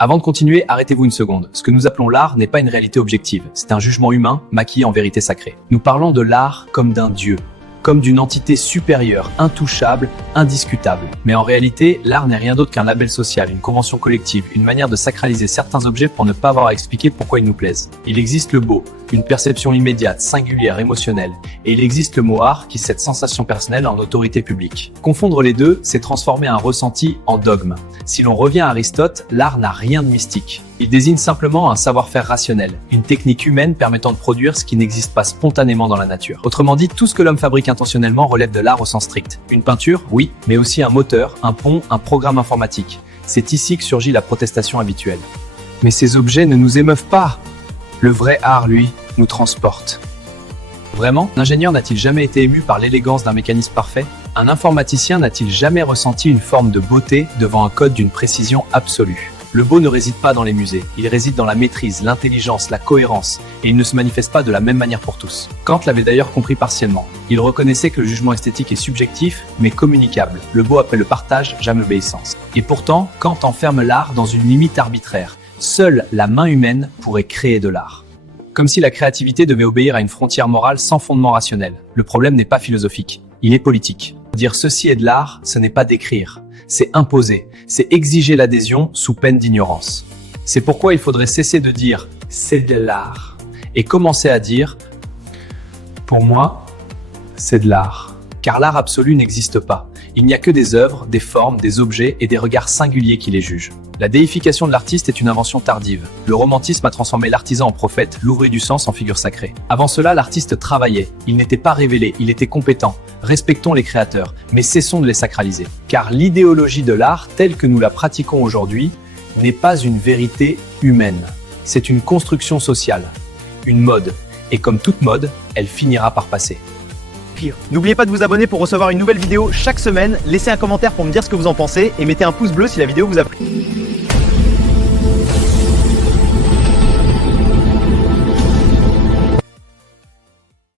Avant de continuer, arrêtez-vous une seconde. Ce que nous appelons l'art n'est pas une réalité objective, c'est un jugement humain maquillé en vérité sacrée. Nous parlons de l'art comme d'un dieu, comme d'une entité supérieure, intouchable, indiscutable. Mais en réalité, l'art n'est rien d'autre qu'un label social, une convention collective, une manière de sacraliser certains objets pour ne pas avoir à expliquer pourquoi ils nous plaisent. Il existe le beau, une perception immédiate, singulière, émotionnelle, et il existe le mot art qui cède sensation personnelle en autorité publique. Confondre les deux, c'est transformer un ressenti en dogme. Si l'on revient à Aristote, l'art n'a rien de mystique. Il désigne simplement un savoir-faire rationnel, une technique humaine permettant de produire ce qui n'existe pas spontanément dans la nature. Autrement dit, tout ce que l'homme fabrique intentionnellement relève de l'art au sens strict. Une peinture, oui, mais aussi un moteur, un pont, un programme informatique. C'est ici que surgit la protestation habituelle. Mais ces objets ne nous émeuvent pas. Le vrai art, lui, nous transporte. Vraiment, l'ingénieur n'a-t-il jamais été ému par l'élégance d'un mécanisme parfait? Un informaticien n'a-t-il jamais ressenti une forme de beauté devant un code d'une précision absolue? Le beau ne réside pas dans les musées, il réside dans la maîtrise, l'intelligence, la cohérence, et il ne se manifeste pas de la même manière pour tous. Kant l'avait d'ailleurs compris partiellement. Il reconnaissait que le jugement esthétique est subjectif, mais communicable. Le beau appelle le partage, jamais l'obéissance. Et pourtant, Kant enferme l'art dans une limite arbitraire. Seule la main humaine pourrait créer de l'art. Comme si la créativité devait obéir à une frontière morale sans fondement rationnel. Le problème n'est pas philosophique, il est politique. Dire ceci est de l'art, ce n'est pas d'écrire. C'est imposer, c'est exiger l'adhésion sous peine d'ignorance. C'est pourquoi il faudrait cesser de dire « c'est de l'art » et commencer à dire « pour moi, c'est de l'art ». Car l'art absolu n'existe pas. Il n'y a que des œuvres, des formes, des objets et des regards singuliers qui les jugent. La déification de l'artiste est une invention tardive. Le romantisme a transformé l'artisan en prophète, l'ouvrier du sens en figure sacrée. Avant cela, l'artiste travaillait. Il n'était pas révélé, il était compétent. Respectons les créateurs, mais cessons de les sacraliser. Car l'idéologie de l'art, telle que nous la pratiquons aujourd'hui, n'est pas une vérité humaine. C'est une construction sociale, une mode. Et comme toute mode, elle finira par passer. N'oubliez pas de vous abonner pour recevoir une nouvelle vidéo chaque semaine, laissez un commentaire pour me dire ce que vous en pensez et mettez un pouce bleu si la vidéo vous a plu.